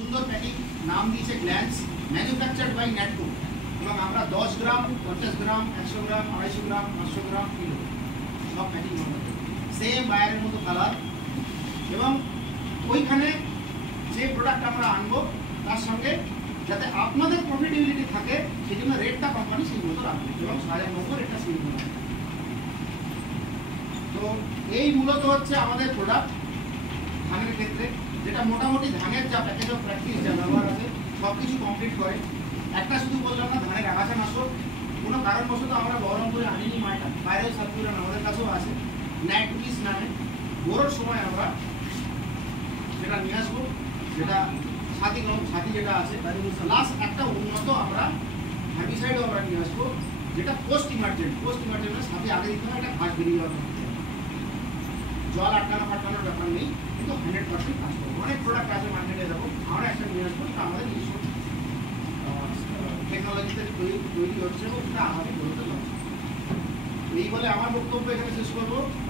সুন্দর প্যাকিং, নাম দিয়েছে গ্ল্যান্স, ম্যানুফ্যাকচার্ড বাই ন্যাটকো। এবং আমরা 10 গ্রাম, 50 গ্রাম, 100 গ্রাম, 250 গ্রাম, 500 গ্রাম, কিলো সব প্যাকিং আমরা সেম বায়ারের মতো কালার। এবং ওইখানে যে প্রোডাক্ট আমরা আনবো তার সঙ্গে যাতে আপনাদের প্রফিটেবিলিটি থাকে সেই জন্য রেটটা কোম্পানি সেই মতো রাখবে এবং 1090 রেটটা সেই মতো। তো এই মূলত হচ্ছে আমাদের প্রোডাক্ট ধানের ক্ষেত্রে, যেটা মোটামুটি ধানের যা প্যাকেজ অফ প্র্যাকটিস যা ব্যবহার আছে সব কিছু কমপ্লিট করে। একটা শুধু বললাম না ধানের আগাছা নাশক, কোনো কারণবশত আমরা বহরমপুরে আনিনি মালটা, বাইরেও সাবজুরান আমাদের কাছেও আছে নাইট্রোলিস নামে। বোরোর সময় আমরা যেটা নিয়ে আসবো, যেটা ছাতি যেটা আছে প্লাস একটা উন্নত আমরা হার্বিসাইডও আমরা নিয়ে আসবো, যেটা পোস্ট ইমার্জেন্ট সাথে আগে দিতে হয়, এটা ঘাস বেরিয়ে যাওয়ার মধ্যে জল আটকানোর ব্যাপার নেই, কিন্তু 100% কাজ করবো। অনেক প্রোডাক্ট আছে মার্কেটে যাবো, আমরা একটা নিয়ে আসবো, এটা আমাদের নিজস্ব টেকনোলজিতে তৈরি হচ্ছে এবং এটা আমাদের বলতে লক্ষ্য। এই বলে আমার বক্তব্য এখানে শেষ করবো।